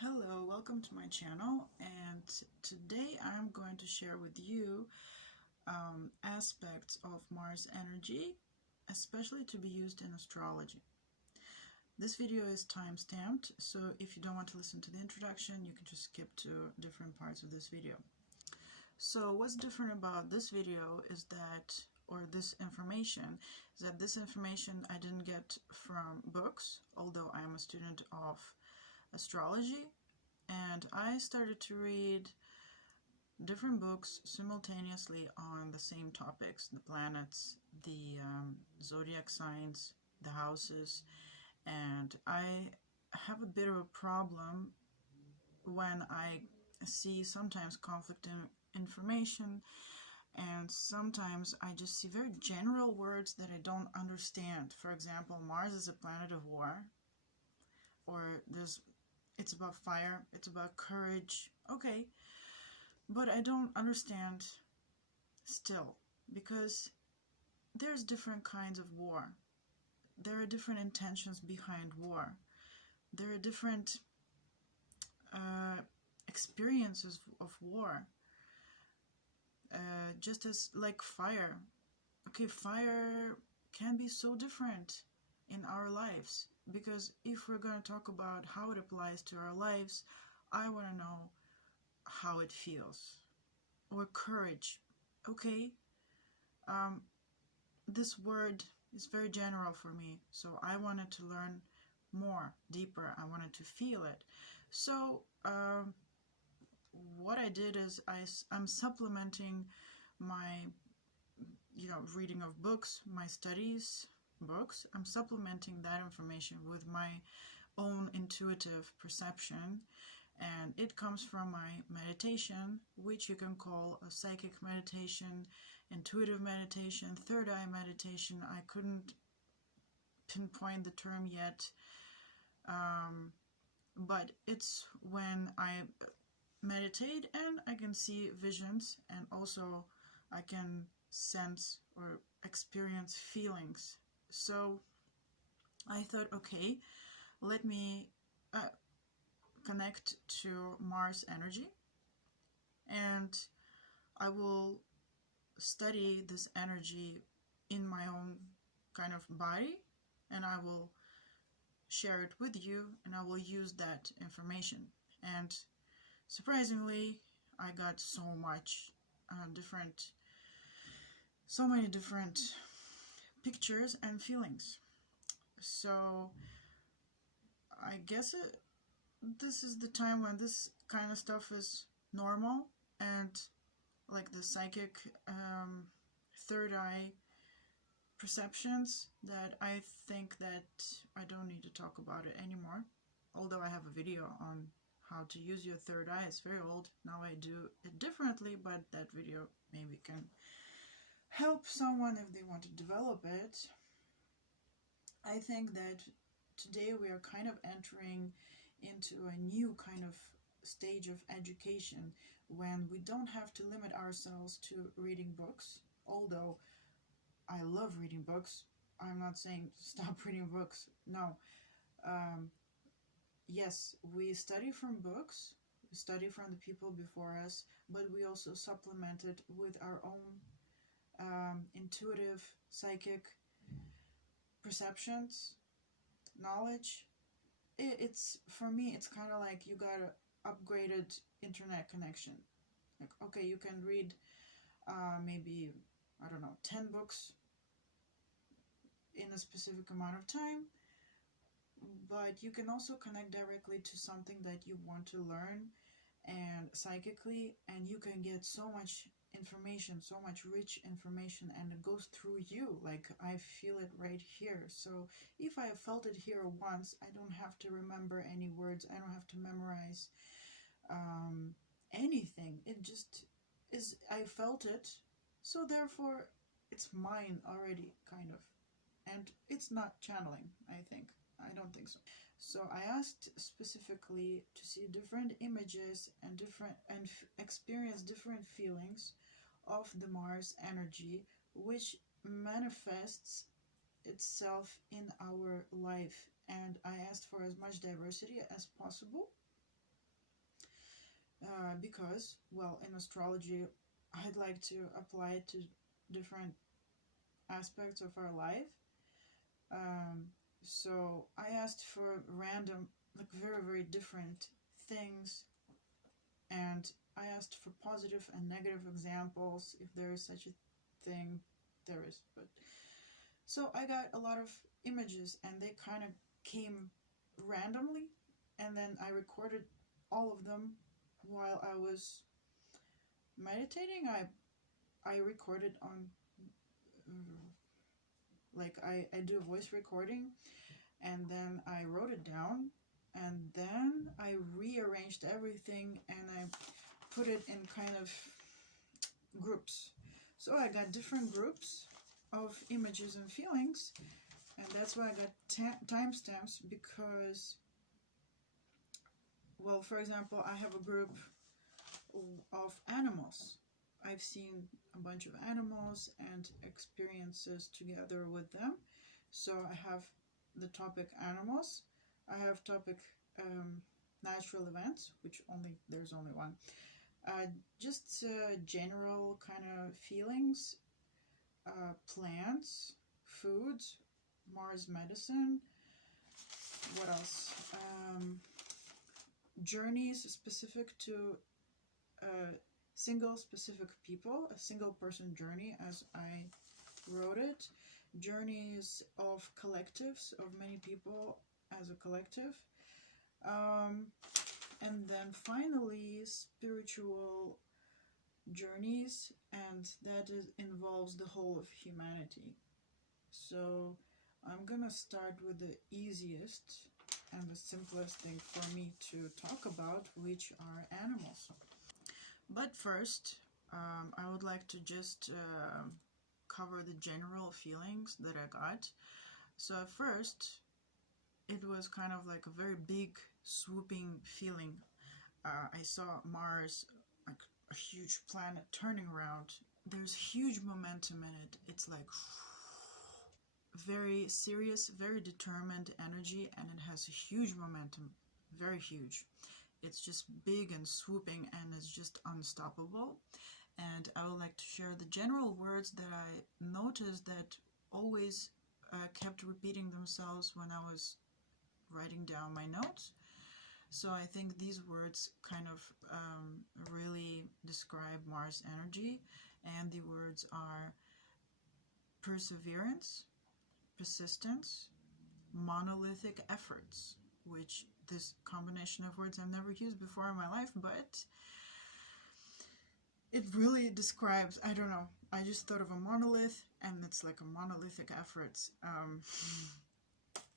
Hello, welcome to my channel, and today I'm going to share with you aspects of Mars energy, especially to be used in astrology. This video is time-stamped, so if you don't want to listen to the introduction, you can just skip to different parts of this video. So what's different about this video is that, or this information, is that this information I didn't get from books, although I'm a student of astrology, and I started to read different books simultaneously on the same topics: the planets, the zodiac signs, the houses. And I have a bit of a problem when I see sometimes conflicting information, and sometimes I just see very general words that I don't understand. For example, Mars is a planet of war, or it's about fire, it's about courage. Okay, but I don't understand still, because there's different kinds of war. There are different intentions behind war. There are different experiences of war. Just as like fire. Okay, fire can be so different in our lives, because if we're going to talk about how it applies to our lives, I want to know how it feels. Or courage. Okay, this word is very general for me, so I wanted to learn more, deeper. I wanted to feel it. So what I did is I'm supplementing my reading of books, my studies books. I'm supplementing that information with my own intuitive perception, and it comes from my meditation, which you can call a psychic meditation, intuitive meditation, third eye meditation. I couldn't pinpoint the term yet, but it's when I meditate and I can see visions, and also I can sense or experience feelings. So I thought, okay, let me connect to Mars energy, and I will study this energy in my own kind of body, and I will share it with you, and I will use that information. And surprisingly, I got so many different pictures and feelings. So I guess this is the time when this kind of stuff is normal, and like the psychic third eye perceptions, that I think that I don't need to talk about it anymore. Although I have a video on how to use your third eye. It's very old. Now I do it differently, but that video maybe can help someone if they want to develop it. I think that today we are kind of entering into a new kind of stage of education, when we don't have to limit ourselves to reading books. Although I love reading books, I'm not saying stop reading books, no. Yes, we study from books, we study from the people before us, but we also supplement it with our own intuitive, psychic perceptions, knowledge. It's for me, it's kind of like you got an upgraded internet connection. Like, okay, you can read maybe, I don't know, 10 books in a specific amount of time, but you can also connect directly to something that you want to learn, and psychically, and you can get so much information, so much rich information, and it goes through you. Like, I feel it right here. So if I felt it here once, I don't have to remember any words, I don't have to memorize anything. It just is, I felt it, so therefore it's mine already, kind of. And it's not channeling, I think. I don't think so. So I asked specifically to see different images and experience different feelings of the Mars energy, which manifests itself in our life. And I asked for as much diversity as possible. because, well, in astrology, I'd like to apply it to different aspects of our life. So I asked for random, like very, very different things, and I asked for positive and negative examples, if there is such a thing. There is, but so I got a lot of images, and they kind of came randomly, and then I recorded all of them while I was meditating. I recorded on, like I do a voice recording, and then I wrote it down, and then I rearranged everything, and I put it in kind of groups. So I got different groups of images and feelings, and that's why I got timestamps, because, well, for example, I have a group of animals. I've seen a bunch of animals and experiences together with them. So I have the topic animals. I have topic natural events, which there's only one. Just general kind of feelings, plants, foods, Mars medicine. What else? Journeys specific to single specific people, a single person journey, as I wrote it. Journeys of collectives, of many people as a collective. And then finally, spiritual journeys, and that involves the whole of humanity. So I'm gonna start with the easiest and the simplest thing for me to talk about, which are animals. But first, I would like to just cover the general feelings that I got. So at first, it was kind of like a very big, swooping feeling. I saw Mars, like a huge planet, turning around. There's huge momentum in it. It's like very serious, very determined energy, and it has a huge momentum, very huge. It's just big and swooping, and it's just unstoppable. And I would like to share the general words that I noticed that always kept repeating themselves when I was writing down my notes. So I think these words kind of really describe Mars energy, and the words are perseverance, persistence, monolithic efforts, which this combination of words I've never used before in my life, but it really describes, I don't know, I just thought of a monolith, and it's like a monolithic efforts.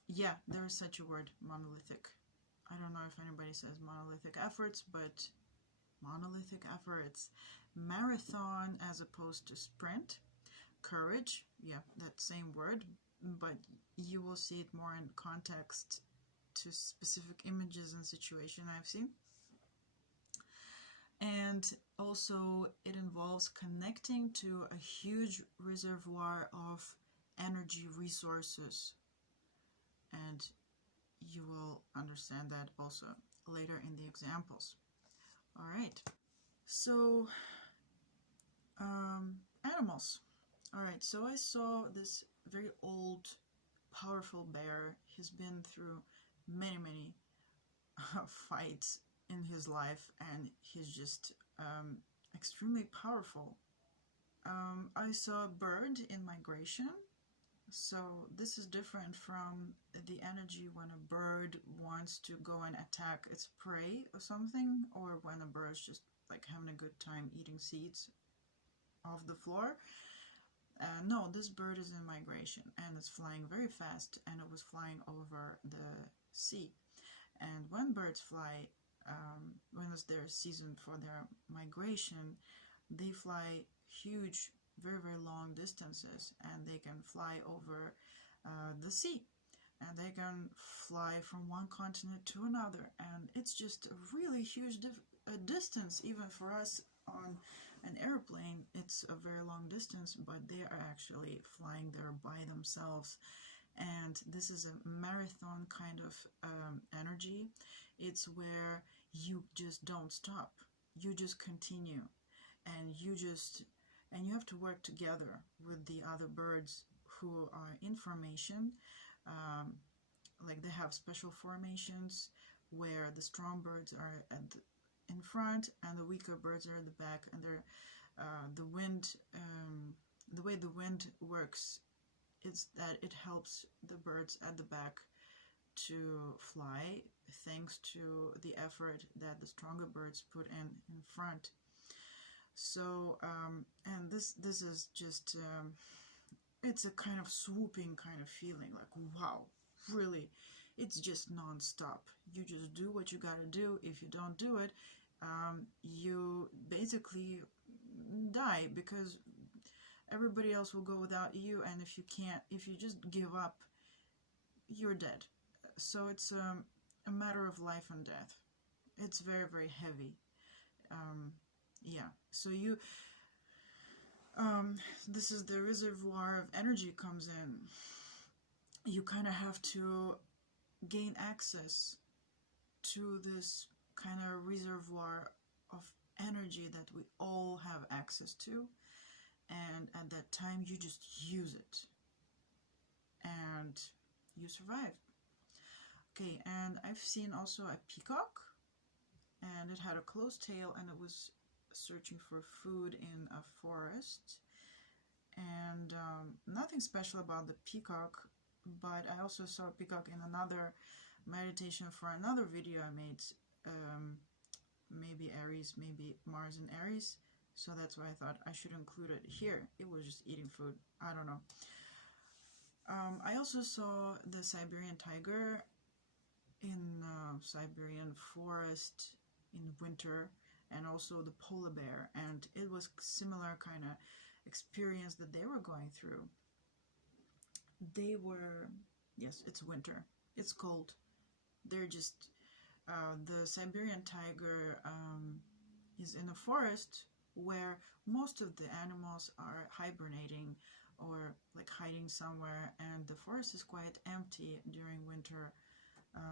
Yeah, there is such a word, monolithic. I don't know if anybody says monolithic efforts, but monolithic efforts. Marathon as opposed to sprint. Courage, yeah, that same word, but you will see it more in context to specific images and situation I've seen. And also it involves connecting to a huge reservoir of energy resources, and you will understand that also later in the examples. All right, so animals. All right, so I saw this very old, powerful bear. He's been through many fights in his life, and he's just extremely powerful. I saw a bird in migration. So this is different from the energy when a bird wants to go and attack its prey or something, or when a bird's just like having a good time eating seeds off the floor. No, this bird is in migration, and it's flying very fast, and it was flying over the sea. And when birds fly, when it's their season for their migration, they fly huge, very long distances, and they can fly over the sea, and they can fly from one continent to another, and it's just a really huge distance. Even for us on an airplane, it's a very long distance, but they are actually flying there by themselves. And this is a marathon kind of energy. It's where you just don't stop. you just continue, and you have to work together with the other birds who are in formation. Like they have special formations where the strong birds are in front and the weaker birds are at the back, and they're the wind, the way the wind works is that it helps the birds at the back to fly, thanks to the effort that the stronger birds put in front. So and this is just it's a kind of swooping kind of feeling, like wow, really, it's just non-stop. You just do what you gotta do. If you don't do it, you basically die, because everybody else will go without you, and if you just give up, you're dead. So it's a matter of life and death. It's very, very heavy. Yeah, so this is the reservoir of energy comes in. You kind of have to gain access to this kind of reservoir of energy that we all have access to, and at that time you just use it and you survive. Okay, and I've seen also a peacock, and it had a closed tail, and it was searching for food in a forest. And nothing special about the peacock, but I also saw a peacock in another meditation for another video I made, maybe Aries, maybe Mars in Aries, so that's why I thought I should include it here. It was just eating food, I don't know. I also saw the Siberian tiger in Siberian forest in winter, and also the polar bear, and it was similar kind of experience that they were going through. They were, yes, it's winter, it's cold, they're just the Siberian tiger is in a forest where most of the animals are hibernating or like hiding somewhere, and the forest is quite empty during winter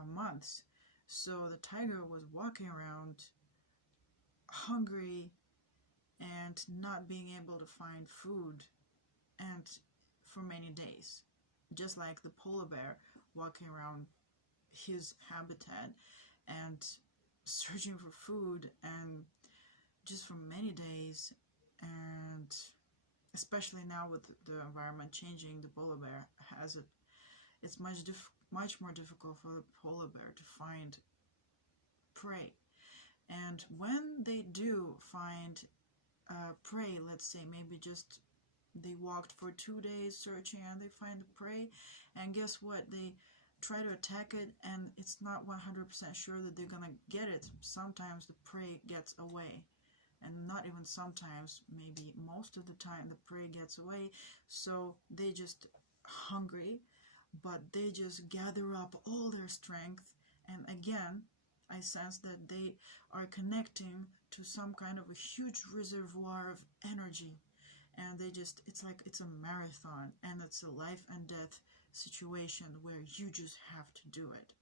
months. So the tiger was walking around hungry and not being able to find food, and for many days, just like the polar bear walking around his habitat and searching for food, and just for many days. And especially now with the environment changing, the polar bear has it. It's much more difficult for the polar bear to find prey. And when they do find prey, let's say maybe just they walked for 2 days searching and they find the prey, and guess what? They try to attack it, and it's not 100% sure that they're gonna get it. Sometimes the prey gets away, and not even sometimes, maybe most of the time the prey gets away. So they just hungry, but they just gather up all their strength, and again I sense that they are connecting to some kind of a huge reservoir of energy, and they just, it's like it's a marathon, and it's a life and death situation where you just have to do it.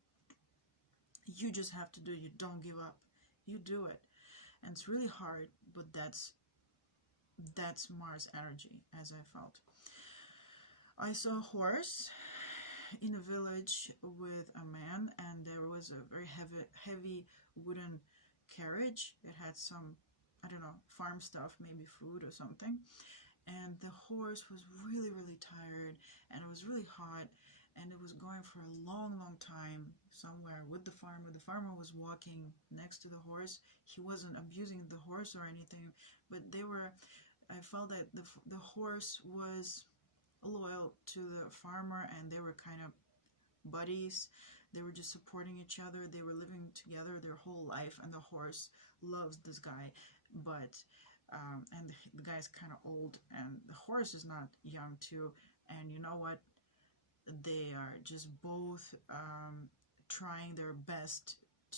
You just have to do it. You don't give up. You do it. And it's really hard, but that's Mars energy, as I felt. I saw a horse in a village with a man, and there was a very heavy wooden carriage. It had some, I don't know, farm stuff, maybe food or something. And the horse was really, really tired, and it was really hot, and it was going for a long, long time somewhere with the farmer. The farmer was walking next to the horse. He wasn't abusing the horse or anything, but I felt that the horse was loyal to the farmer, and they were kind of buddies. They were just supporting each other. They were living together their whole life, and the horse loves this guy, but and the guy's kind of old, and the horse is not young too. And you know what? They are just both trying their best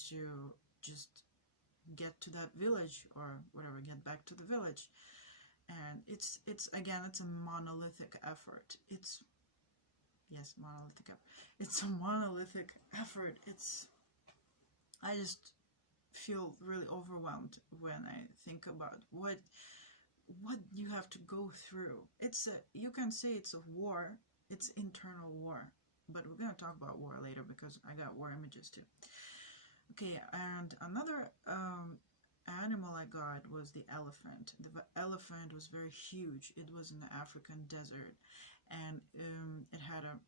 to just get to that village, or whatever, get back to the village. And it's again, it's a monolithic effort. It's monolithic effort. It's a monolithic effort. I just feel really overwhelmed when I think about what you have to go through. It's a, you can say it's a war, it's internal war, but we're going to talk about war later because I got war images too. Okay, and another animal I got was the elephant. The elephant was very huge. It was in the African desert, and it had a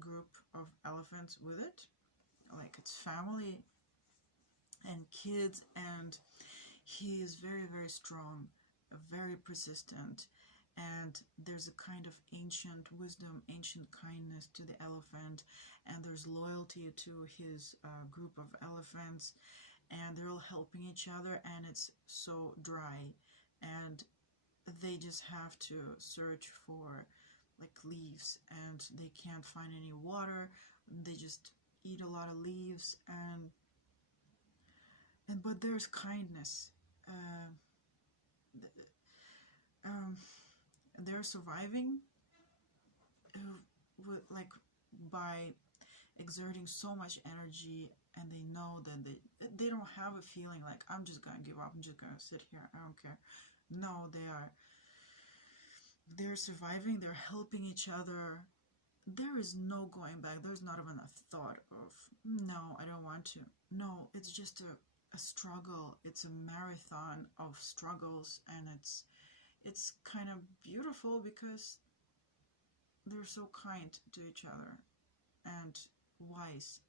group of elephants with it, like its family and kids, and he is very, very strong, very persistent, and there's a kind of ancient wisdom, ancient kindness to the elephant, and there's loyalty to his group of elephants, and they're all helping each other, and it's so dry, and they just have to search for like leaves, and they can't find any water. They just eat a lot of leaves, and but there's kindness. They're surviving like by exerting so much energy, and they know that they don't have a feeling like I'm just gonna give up, I'm just gonna sit here, I don't care. No, they're surviving, they're helping each other. There is no going back. There's not even a thought of no, I don't want to. No, it's just a struggle. It's a marathon of struggles, and it's kind of beautiful because they're so kind to each other, and wise,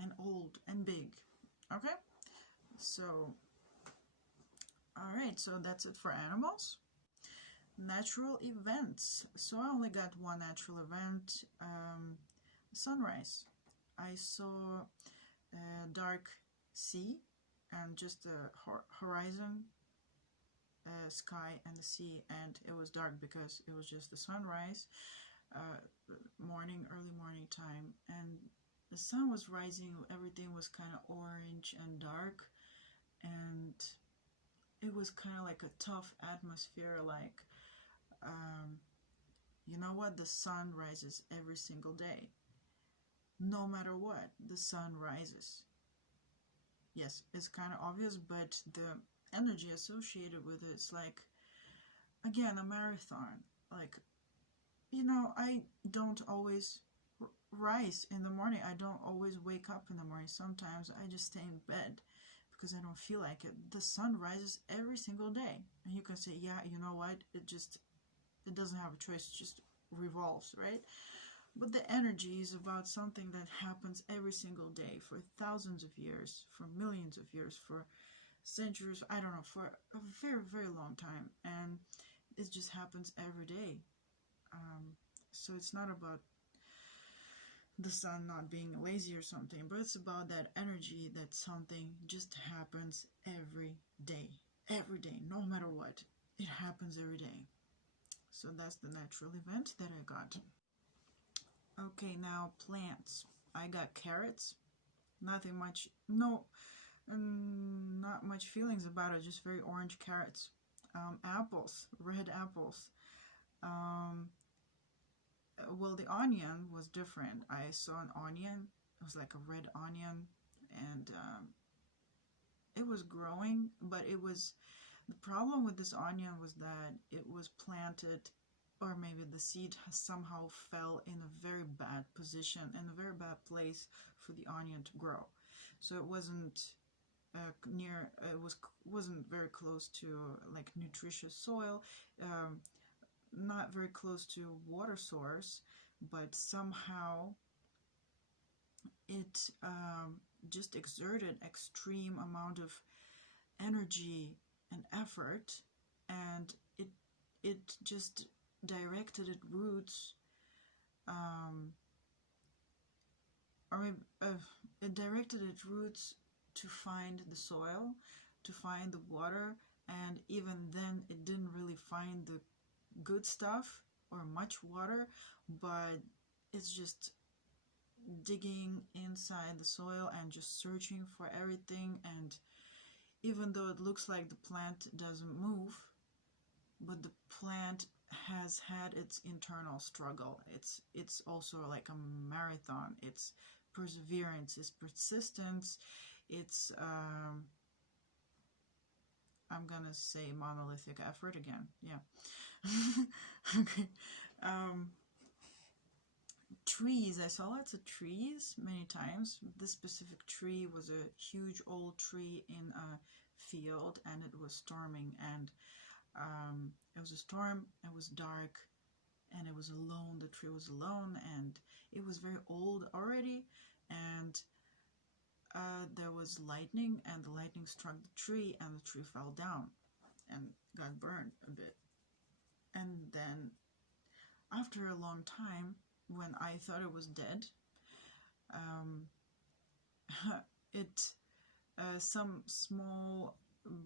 and old, and big. Okay? So, alright, so that's it for animals. Natural events. So I only got one natural event, sunrise. I saw a dark sea and just the horizon, sky and the sea, and it was dark because it was just the sunrise, early morning time, and the sun was rising. Everything was kind of orange and dark, and it was kind of like a tough atmosphere, like you know what, the sun rises every single day. No matter what, the sun rises. Yes, it's kind of obvious, but the energy associated with it's like, again, a marathon. Like, you know, I don't always rise in the morning. I don't always wake up in the morning. Sometimes I just stay in bed because I don't feel like it. The sun rises every single day, and you can say, yeah, you know what, it doesn't have a choice, it just revolves, right? But the energy is about something that happens every single day for thousands of years, for millions of years, for centuries, I don't know, for a very, very long time, and it just happens every day. So it's not about the sun not being lazy or something, but it's about that energy that something just happens every day, no matter what. It happens every day. So that's the natural event that I got. Okay, now plants. I got carrots. Nothing much, not much feelings about it, just very orange carrots. Apples, red apples. Well, the onion was different. I saw an onion. It was like a red onion, and it was growing, but the problem with this onion was that it was planted, or maybe the seed somehow fell in a very bad position, in a very bad place for the onion to grow. So it wasn't wasn't very close to like nutritious soil, not very close to water source, but somehow it just exerted extreme amount of energy and effort, and it just directed its roots, it directed its roots to find the soil, to find the water, and even then it didn't really find the good stuff or much water, but it's just digging inside the soil and just searching for everything. And even though it looks like the plant doesn't move, but the plant has had its internal struggle. It's also like a marathon. It's perseverance, it's persistence, it's I'm gonna say monolithic effort again. Yeah. Okay. Trees. I saw lots of trees many times. This specific tree was a huge old tree in a field, and it was storming, and it was a storm. It was dark, and it was alone. The tree was alone, and it was very old already, and there was lightning, and the lightning struck the tree, and the tree fell down and got burned a bit. And then after a long time, when I thought it was dead, some small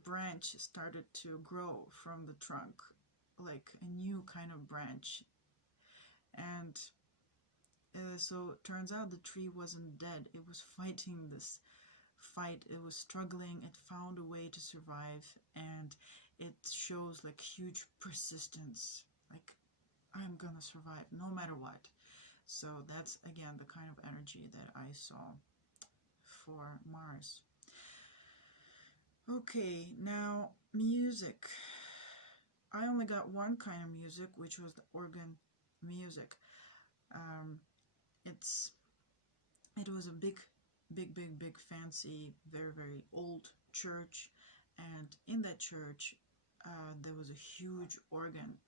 branch started to grow from the trunk, like a new kind of branch. And so it turns out the tree wasn't dead. It was fighting this fight. It was struggling. It found a way to survive, and it shows like huge persistence, like I'm gonna survive no matter what. So that's again the kind of energy that I saw for Mars. Okay, now music. I only got one kind of music, which was the organ music. It was a big fancy, very old church, and in that church there was a huge organ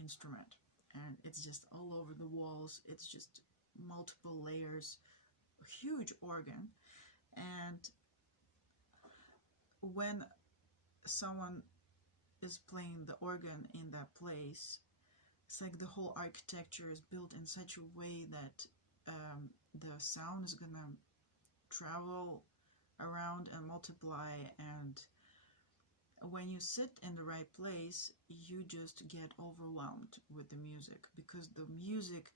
instrument, and it's just all over the walls. It's just multiple layers, a huge organ. And when someone is playing the organ in that place, it's like the whole architecture is built in such a way that the sound is gonna travel around and multiply, and when you sit in the right place, you just get overwhelmed with the music, because the music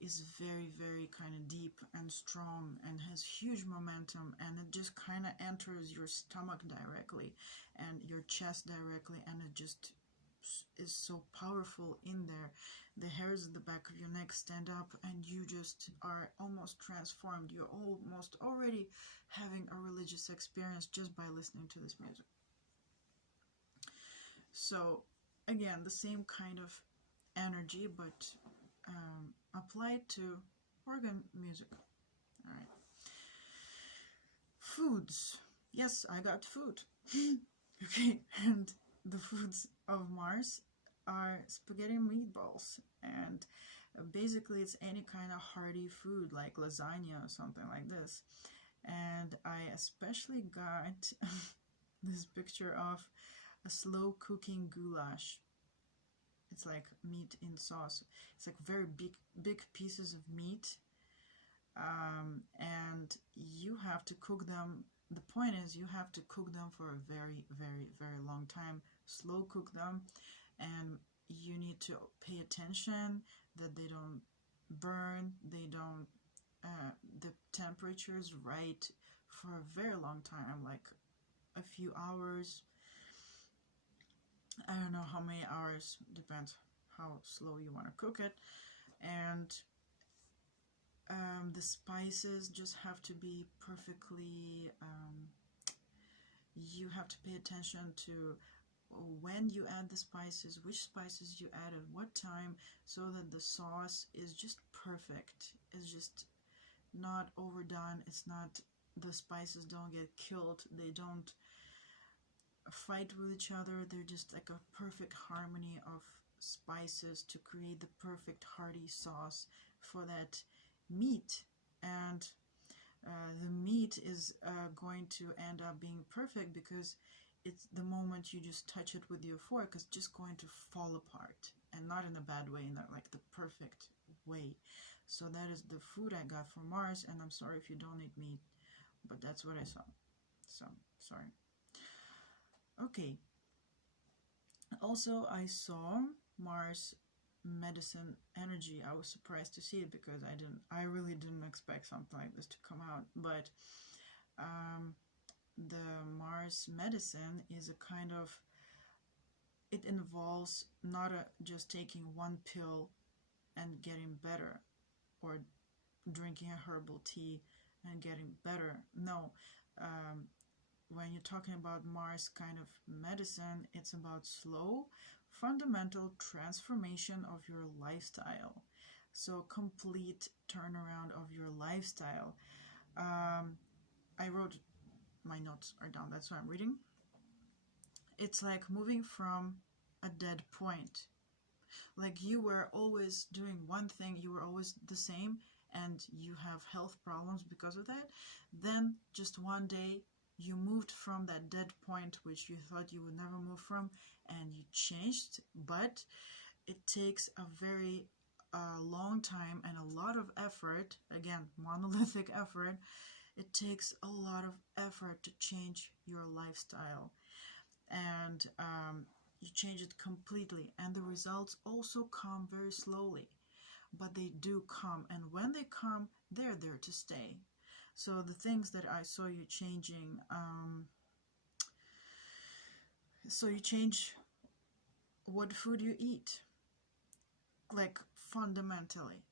is very kind of deep and strong and has huge momentum, and it just kind of enters your stomach directly and your chest directly, and it just is so powerful in there. The hairs at the back of your neck stand up, and you just are almost transformed. You're almost already having a religious experience just by listening to this music. So again, the same kind of energy, but applied to organ music. All right. Foods. Yes, I got food. Okay, and the foods of Mars are spaghetti and meatballs, and basically it's any kind of hearty food like lasagna or something like this. And I especially got this picture of a slow cooking goulash. It's like meat in sauce. It's like very big pieces of meat, and you have to cook them. The point is, you have to cook them for a very long time. Slow cook them, and you need to pay attention that they don't burn, they don't, the temperature is right for a very long time, like a few hours. I don't know how many hours, depends how slow you want to cook it. And the spices just have to be perfectly, you have to pay attention to when you add the spices, which spices you add at what time, so that the sauce is just perfect. It's just not overdone. It's not, the spices don't get killed, they don't fight with each other. They're just like a perfect harmony of spices to create the perfect hearty sauce for that meat. And the meat is going to end up being perfect, because it's the moment you just touch it with your fork, it's just going to fall apart, and not in a bad way, in like the perfect way. So that is the food I got from Mars, and I'm sorry if you don't eat meat, but that's what I saw. So sorry. Okay. Also, I saw Mars medicine energy. I was surprised to see it, because I really didn't expect something like this to come out. But the Mars medicine is a kind of, it involves not just taking one pill and getting better, or drinking a herbal tea and getting better. No, when you're talking about Mars kind of medicine, it's about slow, fundamental transformation of your lifestyle. So complete turnaround of your lifestyle. I wrote, my notes are down, that's why I'm reading. It's like moving from a dead point. Like you were always doing one thing, you were always the same, and you have health problems because of that. Then just one day you moved from that dead point which you thought you would never move from, and you changed. But it takes a very long time and a lot of effort, again, monolithic effort. It takes a lot of effort to change your lifestyle, and you change it completely, and the results also come very slowly, but they do come, and when they come, they're there to stay. So the things that I saw you changing, so you change what food you eat, like fundamentally.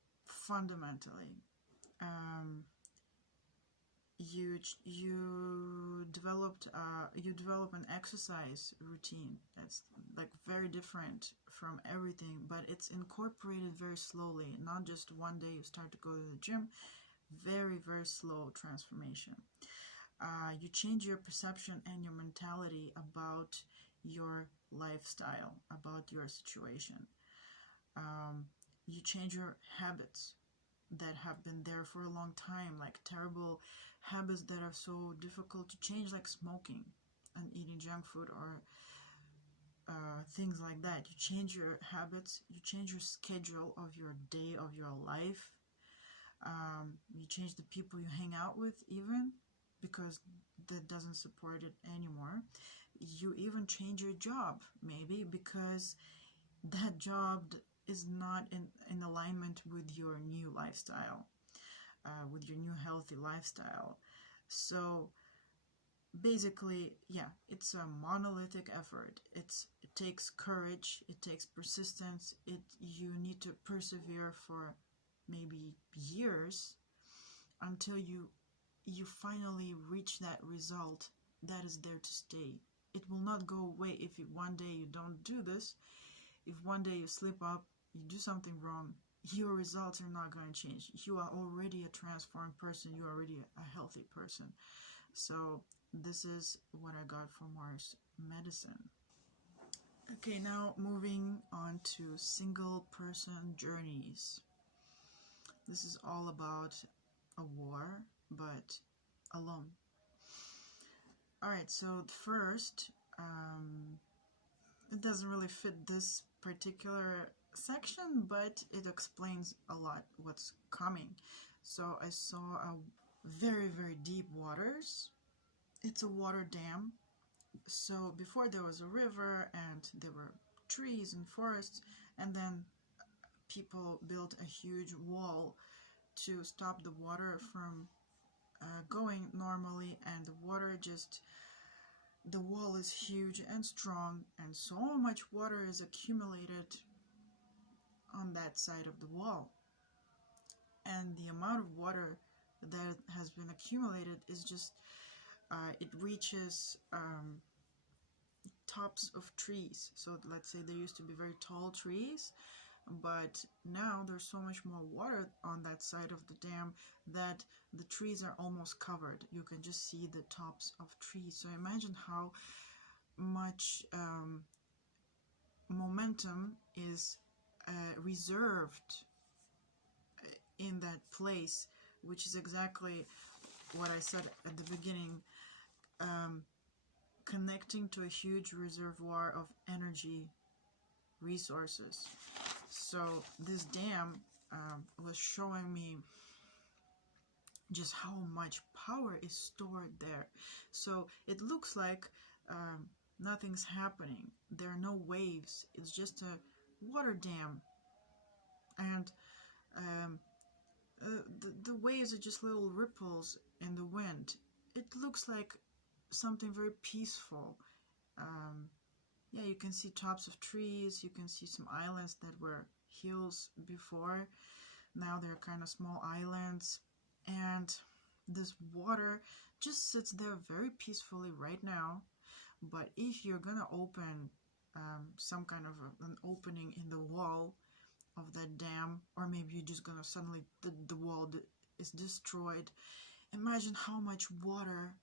You develop an exercise routine that's like very different from everything, but it's incorporated very slowly, not just one day you start to go to the gym. Very, very slow transformation. You change your perception and your mentality about your lifestyle, about your situation. You change your habits that have been there for a long time, like terrible habits that are so difficult to change, like smoking and eating junk food, or things like that. You change your habits, you change your schedule of your day, of your life. You change the people you hang out with, even, because that doesn't support it anymore. You even change your job, maybe, because that job is not in alignment with your new lifestyle, with your new healthy lifestyle. So basically, yeah, it's a monolithic effort. It takes courage, it takes persistence, you need to persevere for maybe years until you finally reach that result that is there to stay. It will not go away if one day you don't do this. If one day you slip up, you do something wrong, your results are not going to change. You are already a transformed person. You are already a healthy person. So this is what I got from Mars medicine. Okay, now moving on to single person journeys. This is all about a war, but alone. Alright, so first, it doesn't really fit this particular section, but it explains a lot what's coming. So I saw a very, very deep waters. It's a water dam. So before there was a river and there were trees and forests, and then people built a huge wall to stop the water from going normally, and the wall is huge and strong, and so much water is accumulated on that side of the wall, and the amount of water that has been accumulated is just it reaches tops of trees. So let's say there used to be very tall trees, but now there's so much more water on that side of the dam that the trees are almost covered. You can just see the tops of trees. So imagine how much momentum is reserved in that place, which is exactly what I said at the beginning, connecting to a huge reservoir of energy resources. So this dam was showing me just how much power is stored there. So it looks like nothing's happening. There are no waves. It's just a water dam, and the waves are just little ripples in the wind. It looks like something very peaceful. Yeah, you can see tops of trees, you can see some islands that were hills before. Now they're kind of small islands, and This water just sits there very peacefully right now, but if you're gonna open some kind of an opening in the wall of that dam, or maybe you're just gonna suddenly, the wall is destroyed, imagine how much water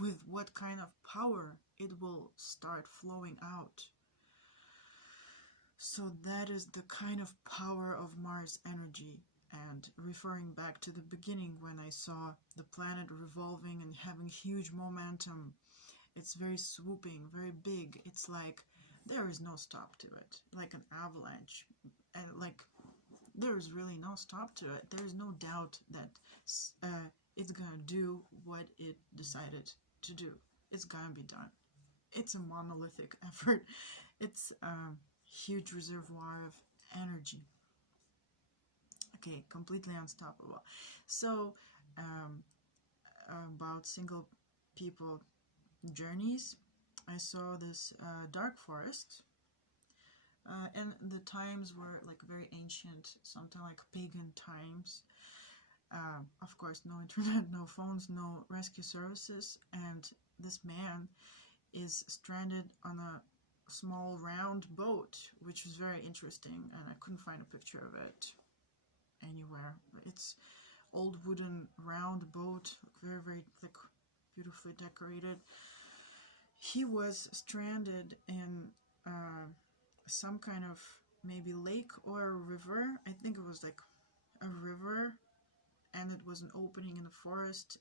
with what kind of power it will start flowing out. So that is the kind of power of Mars energy. And referring back to the beginning when I saw the planet revolving and having huge momentum, it's very swooping, very big. It's like there is no stop to it, like an avalanche. And like there is really no stop to it. There is no doubt that it's gonna do what it decided to do. It's gonna be done. It's a monolithic effort. It's a huge reservoir of energy. Okay, completely unstoppable. So about single people journeys, I saw this dark forest, and the times were like very ancient, something like pagan times. Of course, no internet, no phones, no rescue services, and this man is stranded on a small round boat, which was very interesting, and I couldn't find a picture of it anywhere. It's old wooden round boat, very, very like beautifully decorated. He was stranded in some kind of maybe lake or a river. I think it was like a river, and it was an opening in the forest,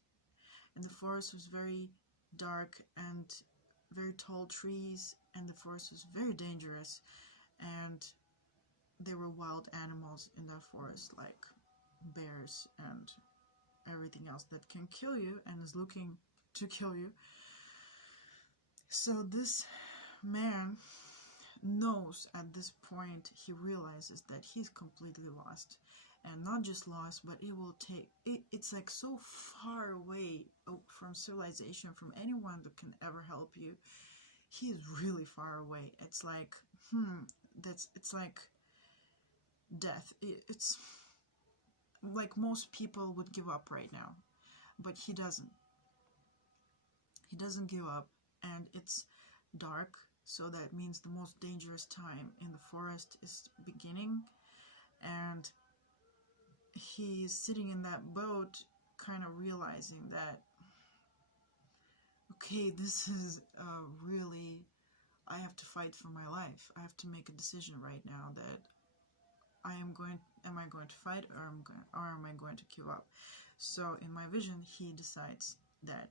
and the forest was very dark and very tall trees, and the forest was very dangerous, and there were wild animals in that forest like bears and everything else that can kill you and is looking to kill you. So this man knows at this point, he realizes that he's completely lost, and not just lost, but it will take it's like so far away from civilization, from anyone that can ever help you. He is really far away. It's like it's like death. It's like most people would give up right now, but he doesn't give up, and it's dark, so that means the most dangerous time in the forest is beginning, and he's sitting in that boat kind of realizing that, okay, this is really, I have to fight for my life. I have to make a decision right now that am I going to fight, or am I going to give up? So in my vision, he decides that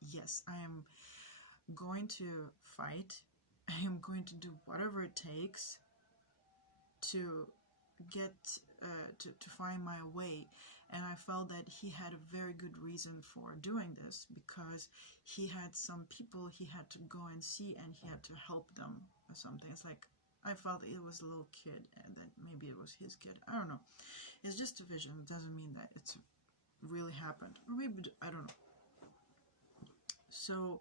yes, I am going to fight. I am going to do whatever it takes to get to find my way. And I felt that he had a very good reason for doing this, because he had some people he had to go and see, and he had to help them or something. It's like, I felt it was a little kid, and that maybe it was his kid. I don't know. It's just a vision. It doesn't mean that it's really happened. Or maybe, I don't know. So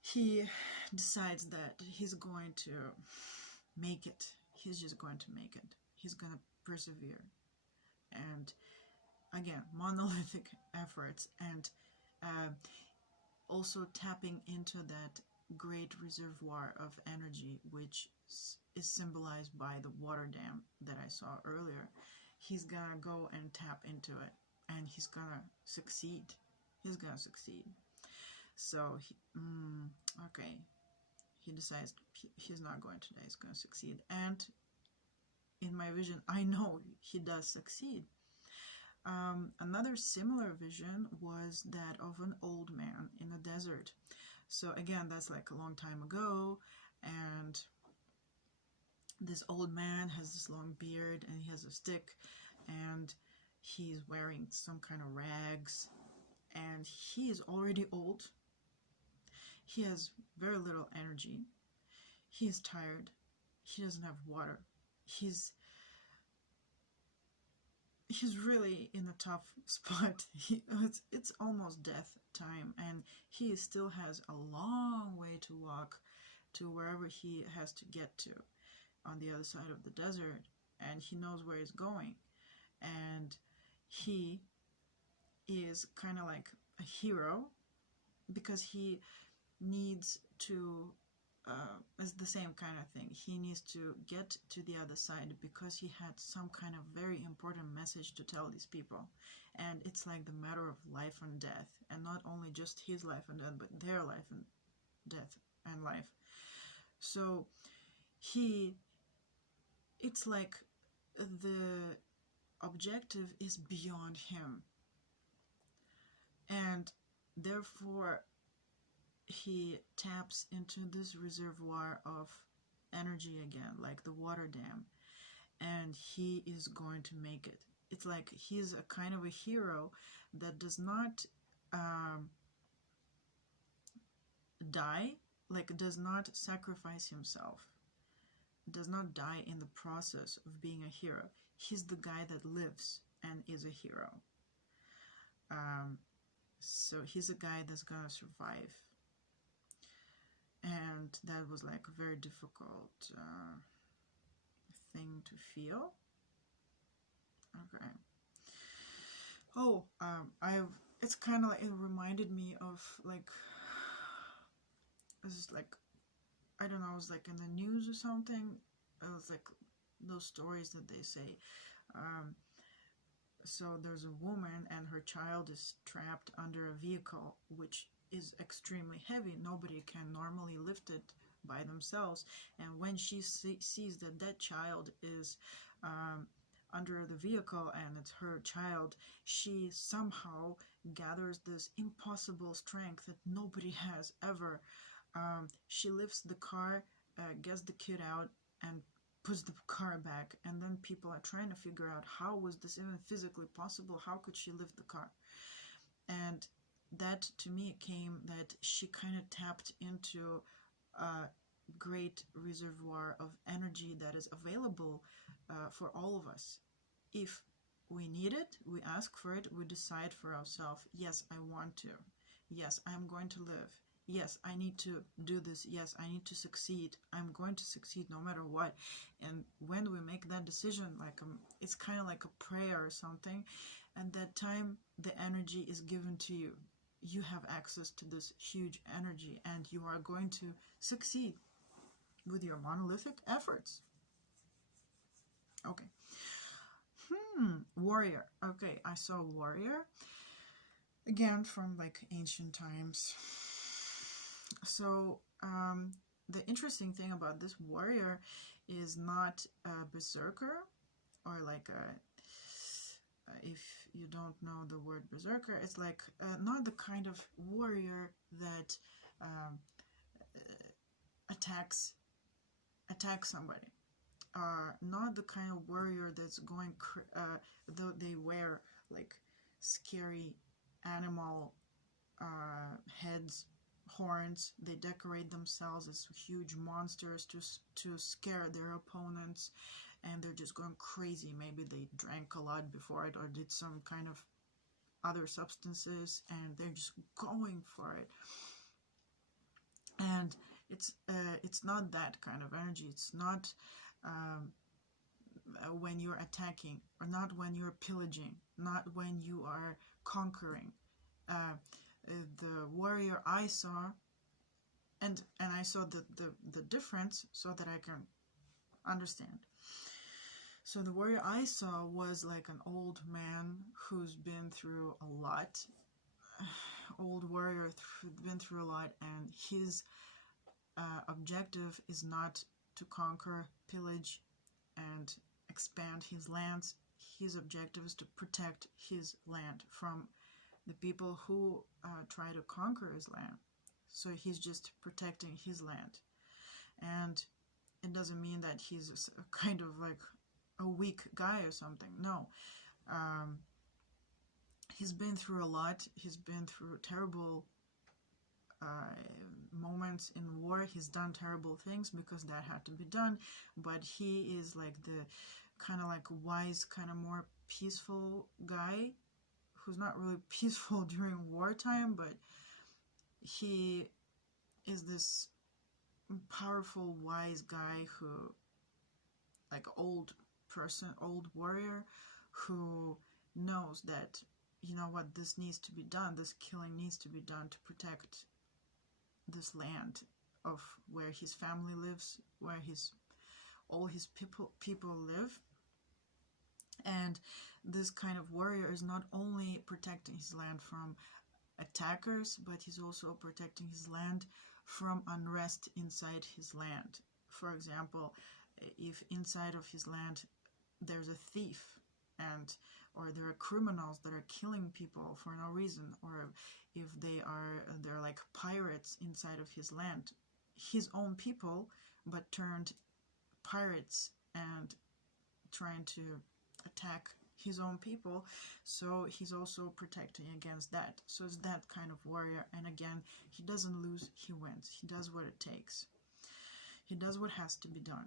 he decides that he's going to make it. He's just going to make it. He's going to persevere. And again, monolithic efforts, and also tapping into that great reservoir of energy, which is symbolized by the water dam that I saw earlier. He's gonna go and tap into it, and he's gonna succeed. He's gonna succeed. So okay, he decides he's not going today. He's gonna succeed, and in my vision, I know he does succeed. Another similar vision was that of an old man in a desert. So again, that's like a long time ago, and this old man has this long beard, and he has a stick, and he's wearing some kind of rags, and he is already old. He has very little energy. He is tired. He doesn't have water. He's really in a tough spot. It's almost death time, and he still has a long way to walk to wherever he has to get to on the other side of the desert, and he knows where he's going, and he is kind of like a hero, because he needs to, it's the same kind of thing. He needs to get to the other side because he had some kind of very important message to tell these people. And it's like the matter of life and death, and not only just his life and death, but their life and death and life. So it's like the objective is beyond him, and therefore he taps into this reservoir of energy again, like the water dam, and he is going to make it. It's like he's a kind of a hero that does not die, like does not sacrifice himself, does not die in the process of being a hero. He's the guy that lives and is a hero. So he's a guy that's gonna survive. And that was like a very difficult thing to feel. Okay. Oh, it's kind of like, it reminded me of like, it's like, I don't know, it was like in the news or something. It was like those stories that they say. So there's a woman and her child is trapped under a vehicle which is extremely heavy. Nobody can normally lift it by themselves. And when she sees that that child is under the vehicle and it's her child, she somehow gathers this impossible strength that nobody has ever. She lifts the car, gets the kid out, and puts the car back. And then people are trying to figure out, how was this even physically possible? How could she lift the car? And that to me came that she kind of tapped into a great reservoir of energy that is available for all of us. If we need it, we ask for it, we decide for ourselves, yes, I want to. Yes, I'm going to live. Yes, I need to do this. Yes, I need to succeed. I'm going to succeed no matter what. And when we make that decision, like it's kind of like a prayer or something, and that time the energy is given to you. You have access to this huge energy, and you are going to succeed with your monolithic efforts. Okay. Warrior. Okay, I saw warrior again from like ancient times. So the interesting thing about this warrior is not a berserker, or like if you don't know the word berserker, it's like not the kind of warrior that attacks somebody. Not the kind of warrior that's going, though they wear like scary animal heads, horns, they decorate themselves as huge monsters to scare their opponents, and they're just going crazy. Maybe they drank a lot before it or did some kind of other substances, and they're just going for it. And it's not that kind of energy. It's not when you're attacking, or not when you're pillaging, not when you are conquering. The warrior I saw, and I saw the difference so that I can understand. So the warrior I saw was like an old man who's been through a lot. Old warrior been through a lot, and his objective is not to conquer, pillage, and expand his lands. His objective is to protect his land from the people who try to conquer his land. So he's just protecting his land. And it doesn't mean that he's a kind of like a weak guy or something. No. He's been through a lot. He's been through terrible moments in war. He's done terrible things because that had to be done. But he is like the kind of like wise, kind of more peaceful guy, who's not really peaceful during wartime, but he is this powerful, wise guy who, like old person, old warrior, who knows that you know what, this needs to be done, this killing needs to be done to protect this land of where his family lives, where all his people live. And this kind of warrior is not only protecting his land from attackers, but he's also protecting his land from unrest inside his land. For example, if inside of his land there's a thief, or there are criminals that are killing people for no reason, or if they're like pirates inside of his land, his own people, but turned pirates and trying to attack his own people, so he's also protecting against that. So it's that kind of warrior, and again, he doesn't lose, he wins. He does what it takes. He does what has to be done,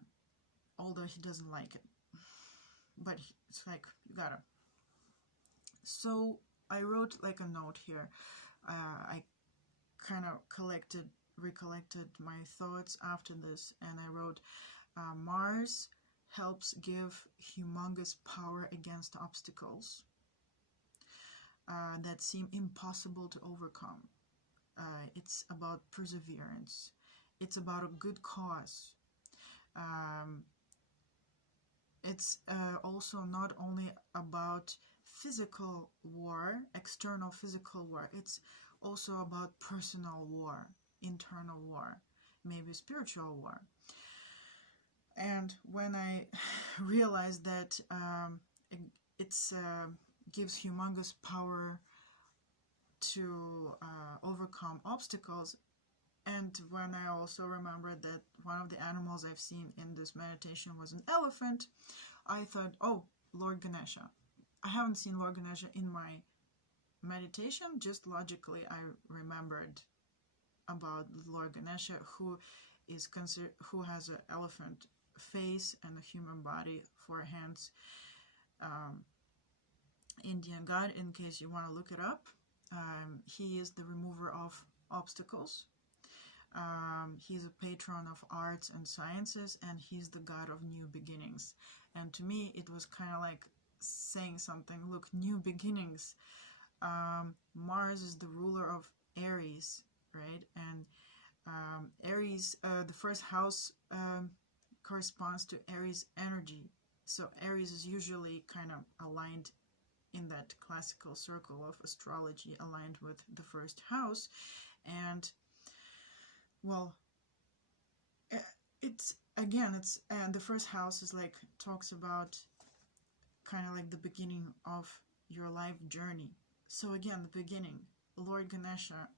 although he doesn't like it. But it's like, you gotta. So I wrote like a note here. I kind of recollected my thoughts after this, and I wrote, Mars helps give humongous power against obstacles that seem impossible to overcome. It's about perseverance. It's about a good cause. It's also not only about physical war, external physical war. It's also about personal war, internal war, maybe spiritual war. And when I realized that it gives humongous power to overcome obstacles, and when I also remembered that one of the animals I've seen in this meditation was an elephant, I thought, oh, Lord Ganesha. I haven't seen Lord Ganesha in my meditation, just logically I remembered about Lord Ganesha, who has an elephant face and a human body, 4 hands, Indian god, in case you want to look it up. He is the remover of obstacles. He's a patron of arts and sciences, and he's the god of new beginnings. And to me, it was kind of like saying something, look, new beginnings. Mars is the ruler of Aries, right? And Aries, the first house corresponds to Aries energy. So Aries is usually kind of aligned in that classical circle of astrology, aligned with the first house. And well, and the first house is like, talks about kind of like the beginning of your life journey. So again, the beginning, Lord Ganesha,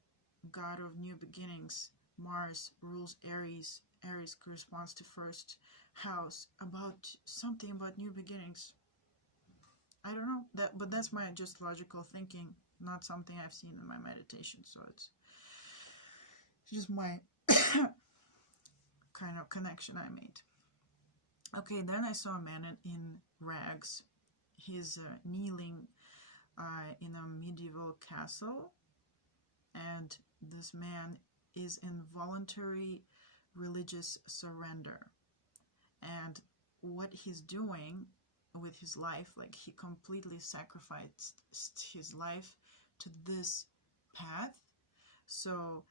god of new beginnings. Mars rules Aries. Aries corresponds to first house, about something about new beginnings. I don't know that, but that's my just logical thinking, not something I've seen in my meditation. So it's just my kind of connection I made. Okay, then I saw a man in rags. He's kneeling in a medieval castle, and this man is in voluntary religious surrender. And what he's doing with his life, like he completely sacrificed his life to this path. So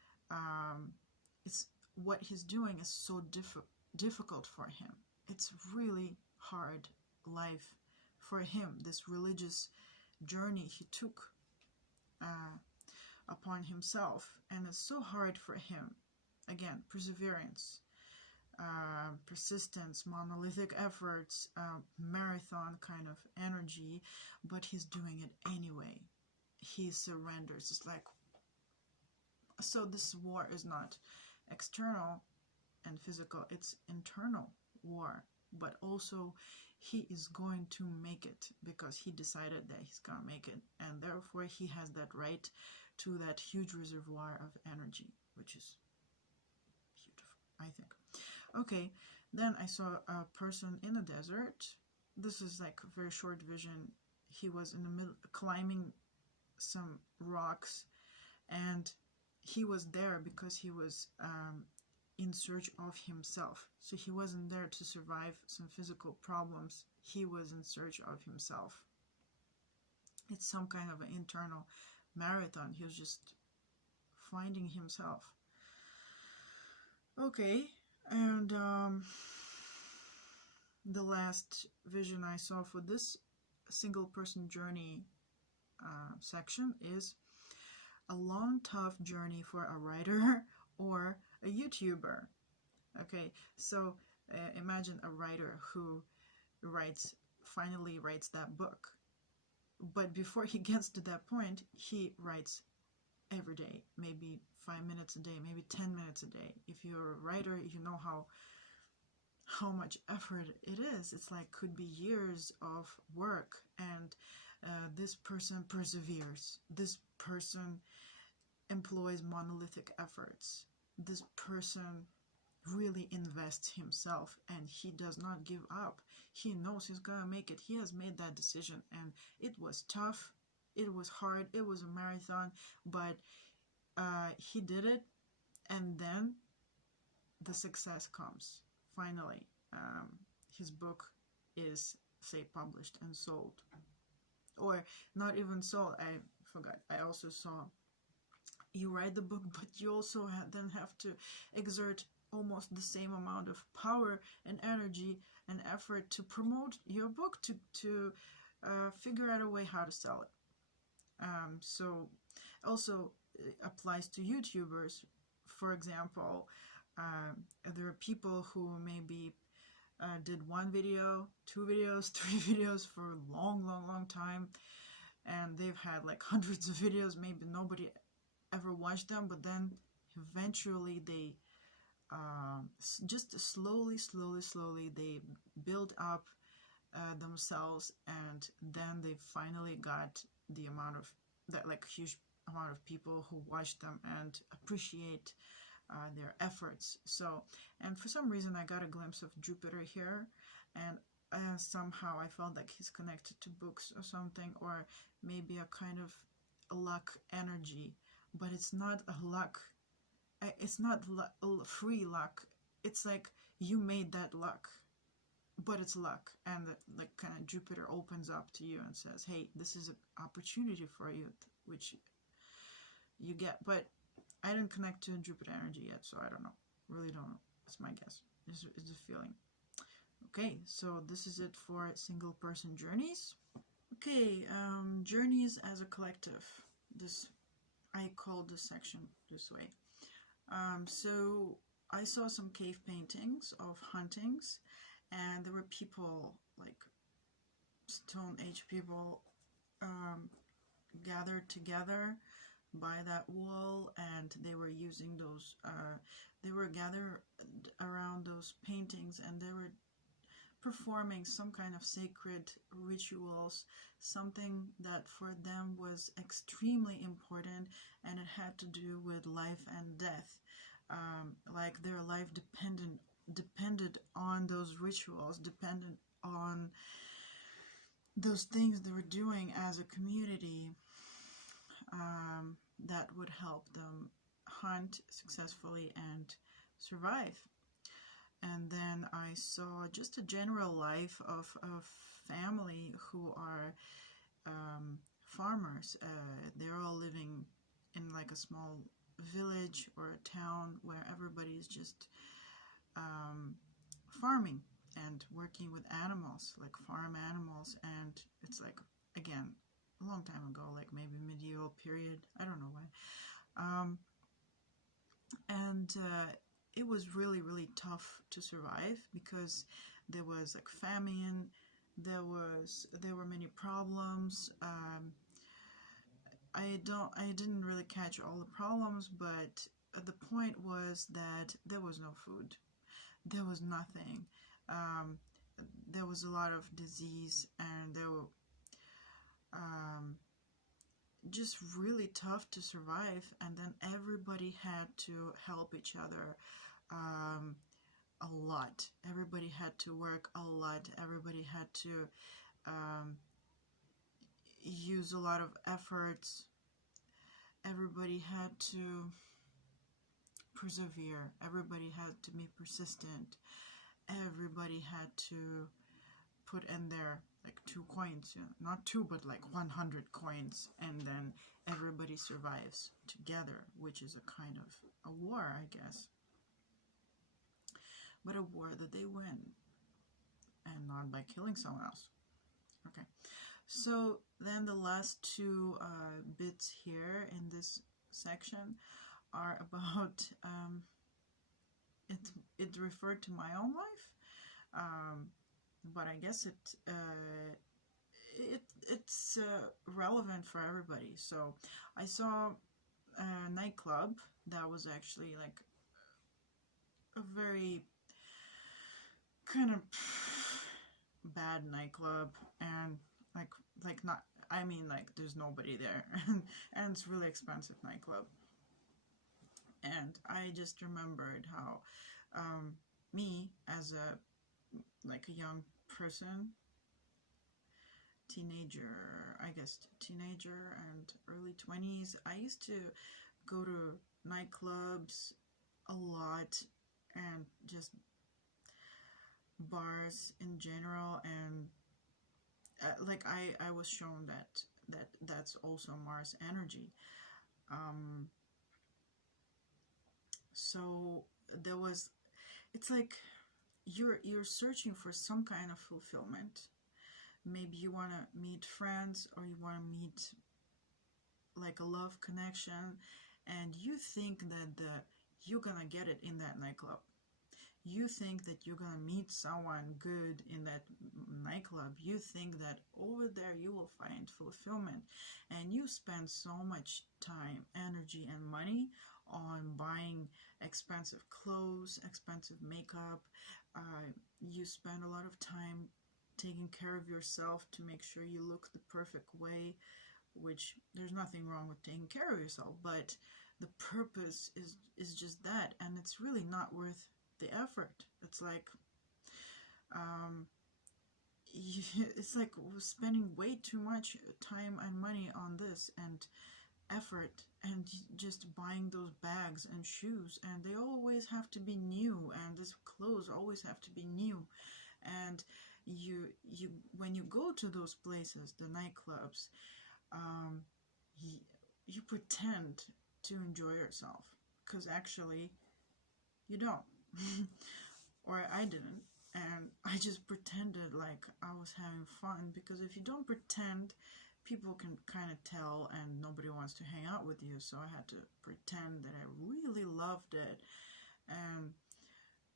it's what he's doing is so difficult for him. It's really hard life for him, this religious journey he took upon himself, and it's so hard for him. Again, perseverance, persistence, monolithic efforts, marathon kind of energy, but he's doing it anyway. He surrenders. It's like, so this war is not external and physical, it's internal war, but also he is going to make it because he decided that he's gonna make it, and therefore he has that right to that huge reservoir of energy, which is beautiful, I think. Okay, then I saw a person in a desert. This is like a very short vision. He was in the middle, climbing some rocks, and he was there because he was in search of himself. So he wasn't there to survive some physical problems. He was in search of himself. It's some kind of an internal marathon. He was just finding himself. Okay, and the last vision I saw for this single person journey section is a long, tough journey for a writer or a YouTuber. Okay, so imagine a writer who finally writes that book. But before he gets to that point, he writes every day, maybe 5 minutes a day, maybe 10 minutes a day. If you're a writer, you know how much effort it is. It's like could be years of work, and this person perseveres. This person employs monolithic efforts. This person really invests himself, and he does not give up. He knows he's gonna make it. He has made that decision, and it was tough, it was hard, it was a marathon, but he did it, and then the success comes. Finally, his book is, say, published and sold, or not even sold. I forgot. I also saw you write the book, but you also then have to exert almost the same amount of power and energy and effort to promote your book, to figure out a way how to sell it. So also it applies to YouTubers. For example, there are people who maybe did 1 video, 2 videos, 3 videos for a long time, and they've had like hundreds of videos. Maybe nobody ever watched them, but then eventually they just slowly they build up themselves, and then they finally got the amount of that, like, huge amount of people who watch them and appreciate their efforts. So, and for some reason I got a glimpse of Jupiter here, and somehow I felt like he's connected to books or something, or maybe a kind of luck energy, but it's not a luck. It's not free luck. It's like you made that luck, but it's luck, and like kind of Jupiter opens up to you and says, hey, this is an opportunity for you, which you get. But I didn't connect to Jupiter energy yet, so I don't know. Really don't know. It's my guess. It's a feeling. Okay, so this is it for single person journeys. Okay, journeys as a collective. I called this section this way. So I saw some cave paintings of huntings, and there were people, like Stone Age people, gathered together by that wall, and they were using those, they were gathered around those paintings, and they were performing some kind of sacred rituals, something that for them was extremely important, and it had to do with life and death. Like their life depended on those rituals, depended on those things they were doing as a community, that would help them hunt successfully and survive. And then I saw just a general life of a family who are farmers. They're all living in like a small village or a town where everybody is just farming and working with animals, like farm animals. And it's like, again, a long time ago, like maybe medieval period, I don't know why. And it was really tough to survive, because there was like famine, there were many problems. I didn't really catch all the problems, but the point was that there was no food, there was nothing. There was a lot of disease, and there were just really tough to survive. And then everybody had to help each other a lot. Everybody had to work a lot. Everybody had to use a lot of efforts. Everybody had to persevere. Everybody had to be persistent. Everybody had to put in their like 2 coins, not 2 but like 100 coins, and then everybody survives together, which is a kind of a war, I guess, but a war that they win, and not by killing someone else. Okay, so then the last 2 bits here in this section are about it referred to my own life, but I guess it's relevant for everybody. So I saw a nightclub that was actually like a very kind of bad nightclub, and like not, I mean, like there's nobody there, and it's really expensive nightclub. And I just remembered how me as a young person, teenager, I guess teenager and early 20s, I used to go to nightclubs a lot, and just bars in general, and like I was shown that's also Mars energy. So there was, it's like you're searching for some kind of fulfillment. Maybe you want to meet friends, or you want to meet like a love connection, and you think that you're gonna get it in that nightclub. You think that you're gonna meet someone good in that nightclub. You think that over there you will find fulfillment, and you spend so much time, energy, and money on buying expensive clothes, expensive makeup. You spend a lot of time taking care of yourself to make sure you look the perfect way, which there's nothing wrong with taking care of yourself, but the purpose is just that, and it's really not worth the effort. It's like it's like spending way too much time and money on this, and effort, and just buying those bags and shoes, and they always have to be new, and these clothes always have to be new. And you when you go to those places, the nightclubs, you pretend to enjoy yourself, because actually you don't. Or I didn't, and I just pretended like I was having fun, because if you don't pretend, people can kind of tell, and nobody wants to hang out with you. So I had to pretend that I really loved it,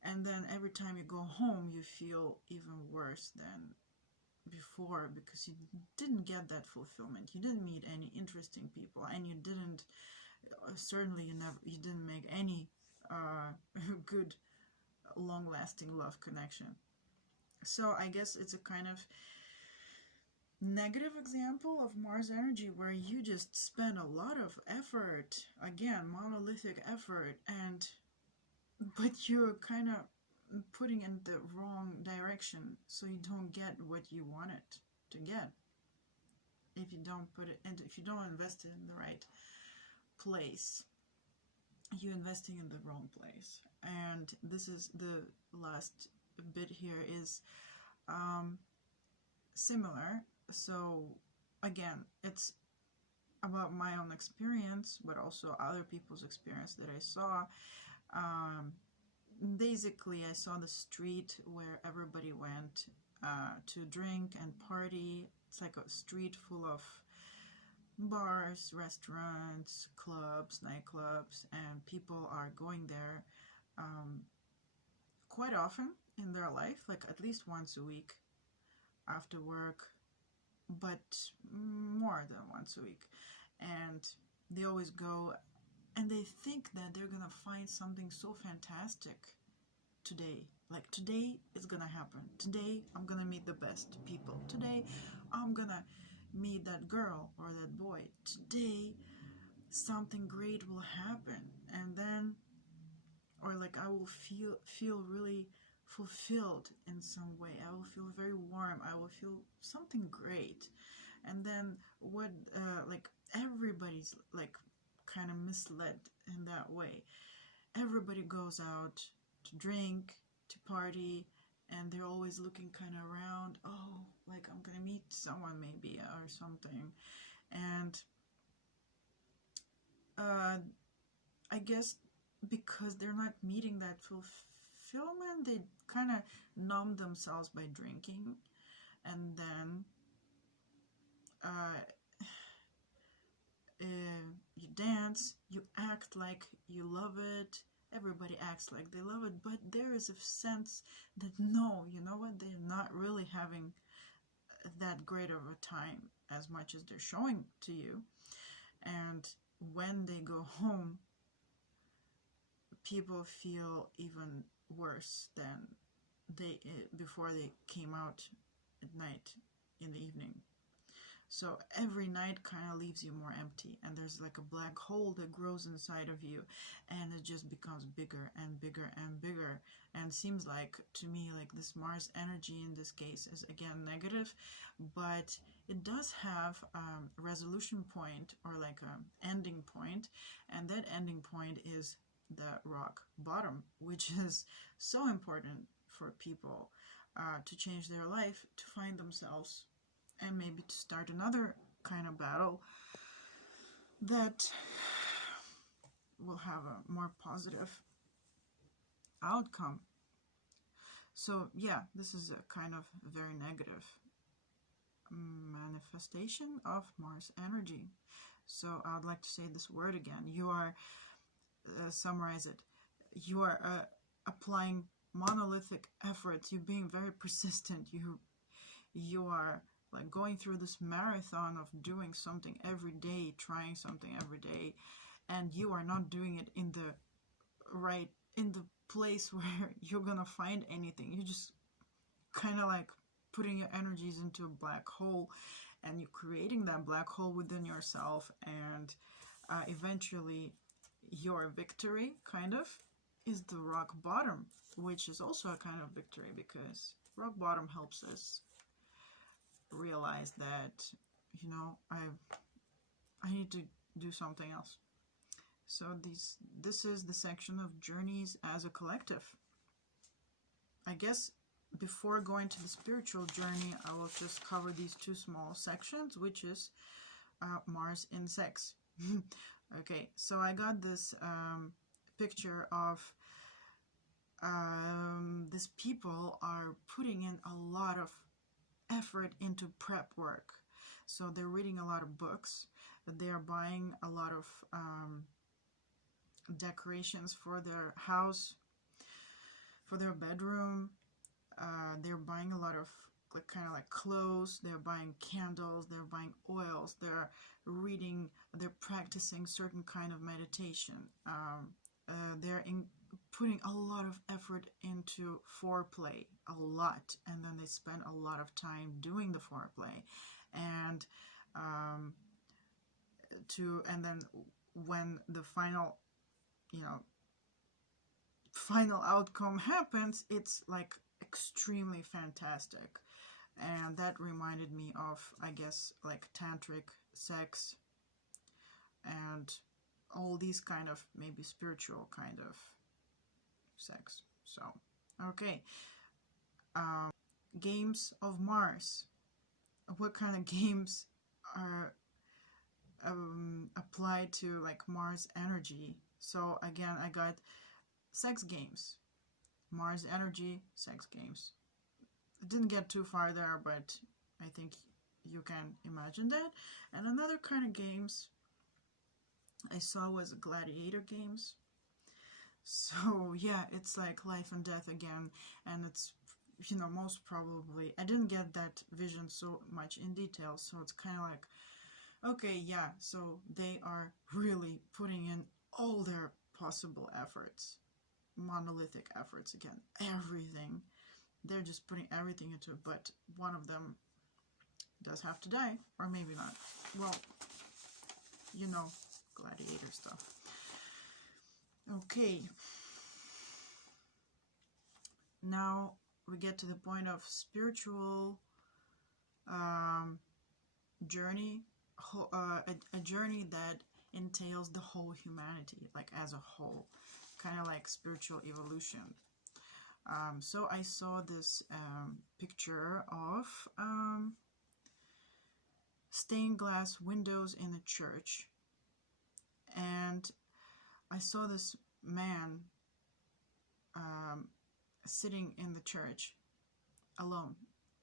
and then every time you go home, you feel even worse than before, because you didn't get that fulfillment. You didn't meet any interesting people, and you didn't you didn't make any good long-lasting love connection. So I guess it's a kind of negative example of Mars energy, where you just spend a lot of effort, again, monolithic effort, but you're kind of putting in the wrong direction, so you don't get what you wanted to get. If you don't put it, and if you don't invest it in the right place, you're investing in the wrong place. And this is the last bit here is similar. So again, it's about my own experience, but also other people's experience that I saw. Basically, I saw the street where everybody went to drink and party. It's like a street full of bars, restaurants, clubs, nightclubs, and people are going there quite often in their life, like at least once a week after work, but more than once a week. And they always go, and they think that they're gonna find something so fantastic today. Like, today is gonna happen. Today I'm gonna meet the best people. Today I'm gonna meet that girl or that boy. Today something great will happen, and then, or like, I will feel really fulfilled in some way. I will feel very warm. I will feel something great. And then what like, everybody's like kind of misled in that way. Everybody goes out to drink, to party, and they're always looking kind of around. Oh, like I'm gonna meet someone maybe or something. And I guess because they're not meeting that fulfillment, they kind of numb themselves by drinking, and then you dance, you act like you love it, everybody acts like they love it, but there is a sense that no, you know what, they're not really having that great of a time as much as they're showing to you. And when they go home, people feel even worse than they before they came out at night, in the evening. So every night kind of leaves you more empty, and there's like a black hole that grows inside of you, and it just becomes bigger and bigger and bigger. And seems like to me like this Mars energy in this case is again negative, but it does have a resolution point, or like an ending point, and that ending point is the rock bottom, which is so important for people to change their life, to find themselves, and maybe to start another kind of battle that will have a more positive outcome. So yeah, this is a kind of very negative manifestation of Mars energy. So I'd like to say this word again. You are, summarize it, you are applying monolithic efforts. You're being very persistent. You are like going through this marathon of doing something every day, trying something every day, and you are not doing it in the place where you're gonna find anything. You're just kind of like putting your energies into a black hole, and you're creating that black hole within yourself, and eventually your victory kind of is the rock bottom, which is also a kind of victory, because rock bottom helps us realize that, you know, I need to do something else. So this is the section of journeys as a collective. I guess before going to the spiritual journey, I will just cover these two small sections, which is Mars in sex. Okay, so I got this picture of these people are putting in a lot of effort into prep work. So they're reading a lot of books, they are buying a lot of decorations for their house, for their bedroom. They're buying a lot of kind of like clothes, they're buying candles, they're buying oils, they're reading, they're practicing certain kind of meditation. They're putting a lot of effort into foreplay, a lot, and then they spend a lot of time doing the foreplay, and then when the final, you know, final outcome happens, it's like extremely fantastic. And that reminded me of, I guess, like tantric sex and all these kind of maybe spiritual kind of sex. So okay, games of Mars. What kind of games are applied to like Mars energy? So again, I got sex games, Mars energy, sex games. I didn't get too far there, but I think you can imagine that. And another kind of games I saw was gladiator games. So yeah, it's like life and death again, and it's, you know, most probably, I didn't get that vision so much in detail, so it's kind of like, okay, yeah, so they are really putting in all their possible efforts, monolithic efforts again, everything. They're just putting everything into it, but one of them does have to die, or maybe not. Well, you know, gladiator stuff. Okay. Now we get to the point of spiritual journey, a journey that entails the whole humanity, like as a whole, kind of like spiritual evolution. So I saw this picture of stained glass windows in a church, and I saw this man sitting in the church alone,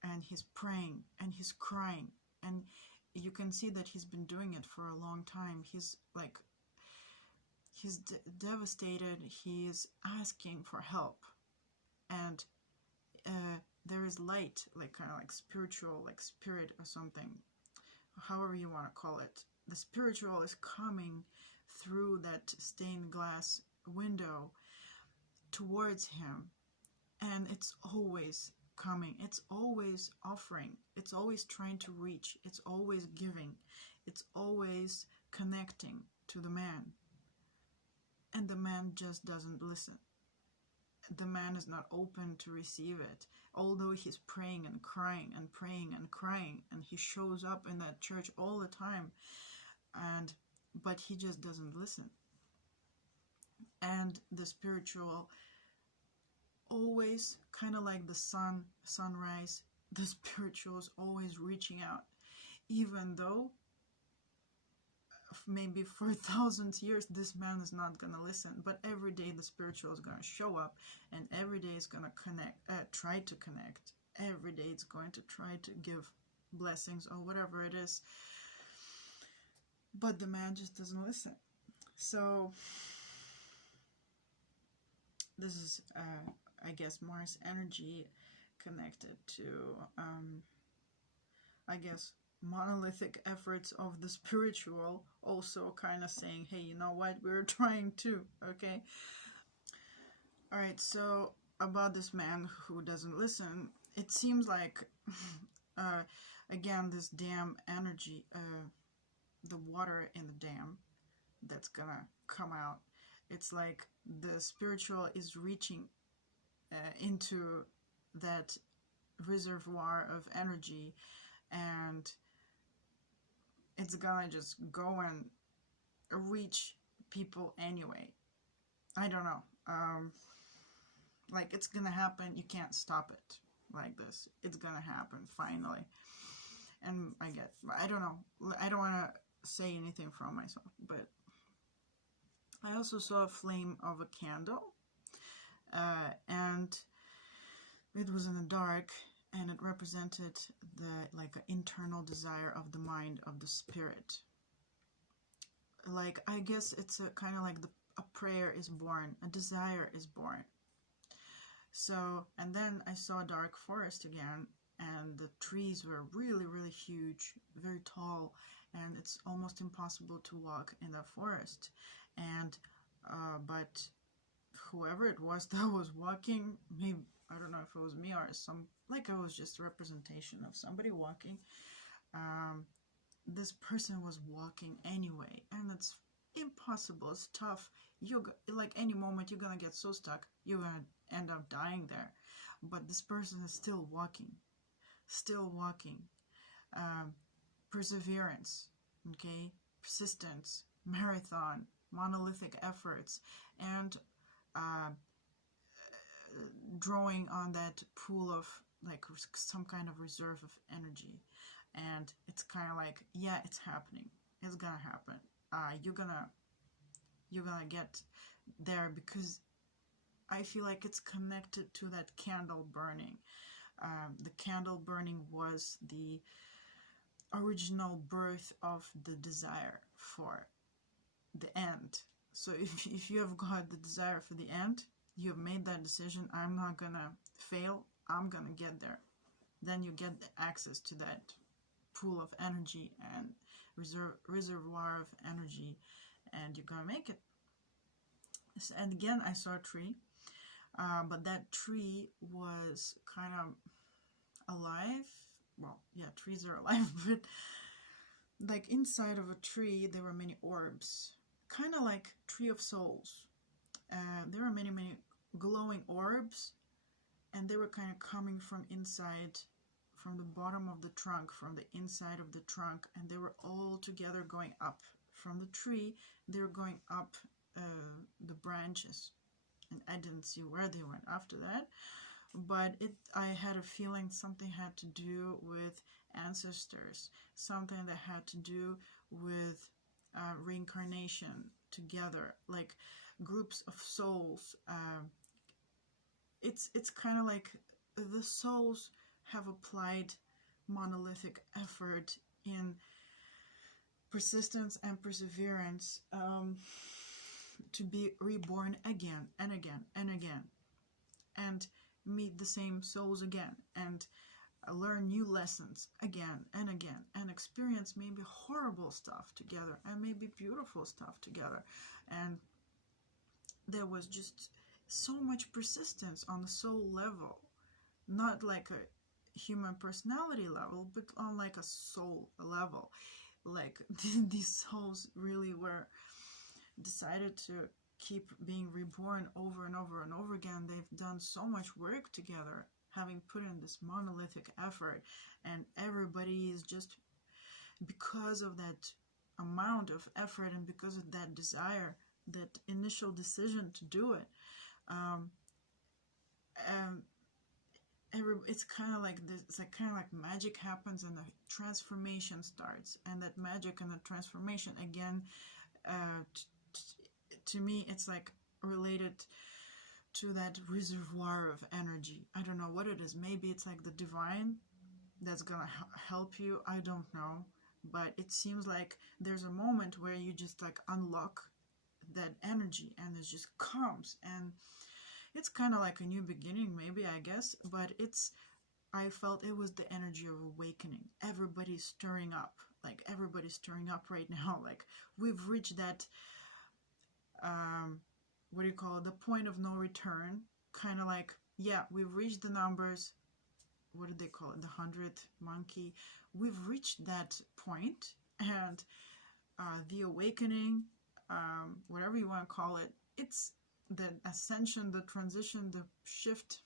and he's praying and he's crying, and you can see that he's been doing it for a long time. He's like, he's devastated. He is asking for help, and there is light, like kind of like spiritual, like spirit or something, however you want to call it. The spiritual is coming through that stained glass window towards him, and it's always coming, it's always offering, it's always trying to reach, it's always giving, it's always connecting to the man. And the man just doesn't listen. The man is not open to receive it, although he's praying and crying and praying and crying, and he shows up in that church all the time, but he just doesn't listen. And the spiritual, always kind of like the sunrise, the spiritual is always reaching out, even though maybe for thousands of years this man is not going to listen. But every day the spiritual is going to show up, and every day it's going to try to connect. Every day it's going to try to give blessings or whatever it is, but the man just doesn't listen. So this is I guess Mars energy connected to I guess monolithic efforts of the spiritual, also kind of saying, hey, you know what, we're trying to, okay? All right, so about this man who doesn't listen, it seems like again, this dam energy, the water in the dam that's gonna come out, it's like the spiritual is reaching into that reservoir of energy, and it's gonna just go and reach people anyway. I don't know. Like, it's gonna happen. You can't stop it like this. It's gonna happen finally. And I don't know. I don't want to say anything from myself, but I also saw a flame of a candle, and it was in the dark, and it represented the like an internal desire of the mind, of the spirit. Like, I guess it's a kind of like a prayer is born, a desire is born. So, and then I saw a dark forest again, and the trees were really, really huge, very tall, and it's almost impossible to walk in that forest. And but whoever it was that was walking, maybe, I don't know if it was me or it was just a representation of somebody walking. This person was walking anyway, and it's impossible, it's tough. Like, any moment you're gonna get so stuck, you're gonna end up dying there. But this person is still walking. Perseverance, okay, persistence, marathon, monolithic efforts, and drawing on that pool of like some kind of reserve of energy. And it's kind of like, yeah, it's happening, it's gonna happen. You're gonna get there, because I feel like it's connected to that candle burning. The candle burning was the original birth of the desire for the end. So if you have got the desire for the end, you have made that decision, I'm not gonna fail, I'm gonna get there. Then you get the access to that pool of energy and reservoir of energy, and you're gonna make it. And again, I saw a tree, but that tree was kind of alive. Well, yeah, trees are alive, but like inside of a tree there were many orbs, kind of like Tree of Souls. There were many glowing orbs, and they were kind of coming from inside, from the bottom of the trunk, from the inside of the trunk, and they were all together going up from the tree. They were going up the branches, and I didn't see where they went after that. But I had a feeling something had to do with ancestors, something that had to do with reincarnation together, like groups of souls. It's kind of like the souls have applied monolithic effort in persistence and perseverance to be reborn again and again and again, and meet the same souls again, and learn new lessons again and again, and experience maybe horrible stuff together and maybe beautiful stuff together. And there was just so much persistence on the soul level, not like a human personality level, but on like a soul level. Like these souls really were decided to keep being reborn over and over and over again. They've done so much work together, having put in this monolithic effort, and everybody is just, because of that amount of effort and because of that desire, that initial decision to do it, it's kind of like this. It's like kind of like magic happens and the transformation starts, and that magic and the transformation again, to me, it's like related to that reservoir of energy. I don't know what it is. Maybe it's like the divine that's gonna help you. I don't know, but it seems like there's a moment where you just like unlock that energy, and it just comes, and it's kind of like a new beginning, maybe, I guess. But I felt it was the energy of awakening. Everybody's stirring up. Like everybody's stirring up right now. Like we've reached that what do you call it, the point of no return. Kind of like, yeah, we've reached the numbers. What did they call it, the 100th monkey? We've reached that point, and the awakening, whatever you want to call it, it's the ascension, the transition, the shift.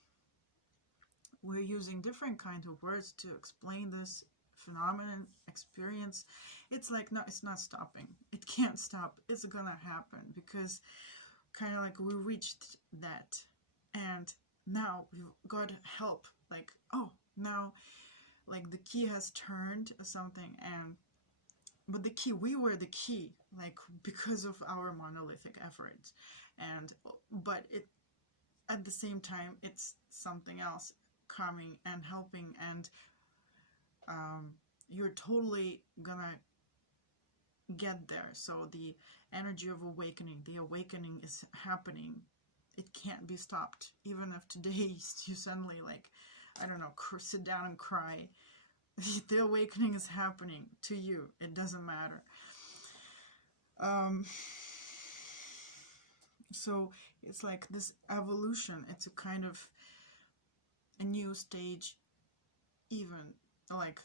We're using different kinds of words to explain this phenomenon, experience. It's like, no, it's not stopping. It can't stop. It's gonna happen, because kind of like we reached that, and now we've got help. Like, oh, now like the key has turned or something, but the key, we were the key, like because of our monolithic efforts, but it at the same time it's something else coming and helping, and you're totally gonna get there. So the energy of awakening, the awakening is happening. It can't be stopped. Even if today you suddenly, like, I don't know, sit down and cry, the awakening is happening to you. It doesn't matter. So it's like this evolution. It's a kind of a new stage, even like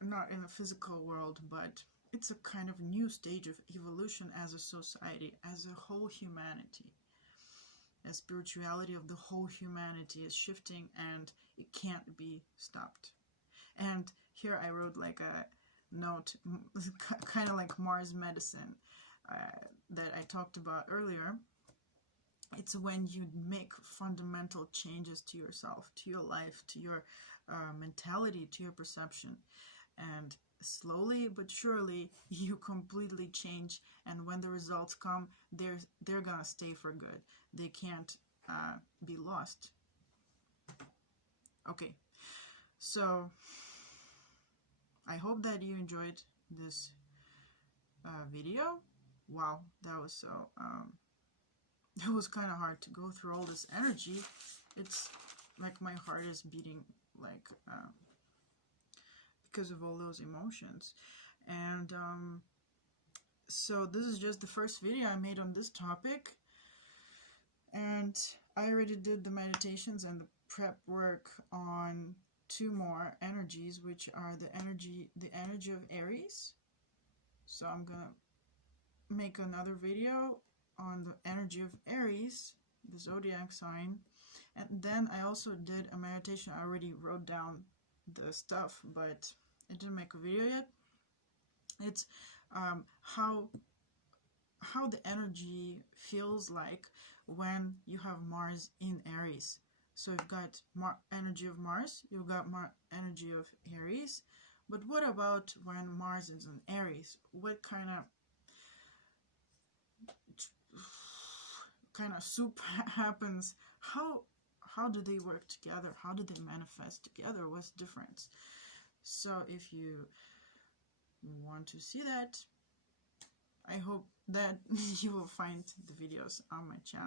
not in the physical world, but it's a kind of new stage of evolution as a society, as a whole humanity. The spirituality of the whole humanity is shifting, and it can't be stopped. And here I wrote like a note, kind of like Mars medicine, that I talked about earlier. It's when you make fundamental changes to yourself, to your life, to your mentality, to your perception, and slowly but surely you completely change. And when the results come, they're gonna stay for good. They can't be lost. Okay, so I hope that you enjoyed this video. Wow, that was so it was kind of hard to go through all this energy. It's like my heart is beating like because of all those emotions. And so this is just the first video I made on this topic, and I already did the meditations and the prep work on 2 more energies, which are the energy of Aries. So I'm gonna make another video on the energy of Aries, the Zodiac sign. And then I also did a meditation. I already wrote down the stuff, but I didn't make a video yet. It's how the energy feels like when you have Mars in Aries. So you've got energy of Mars, you've got energy of Aries. But what about when Mars is in Aries? What kind of soup happens? How do they work together? How do they manifest together? What's the difference? So if you want to see that, I hope that you will find the videos on my channel.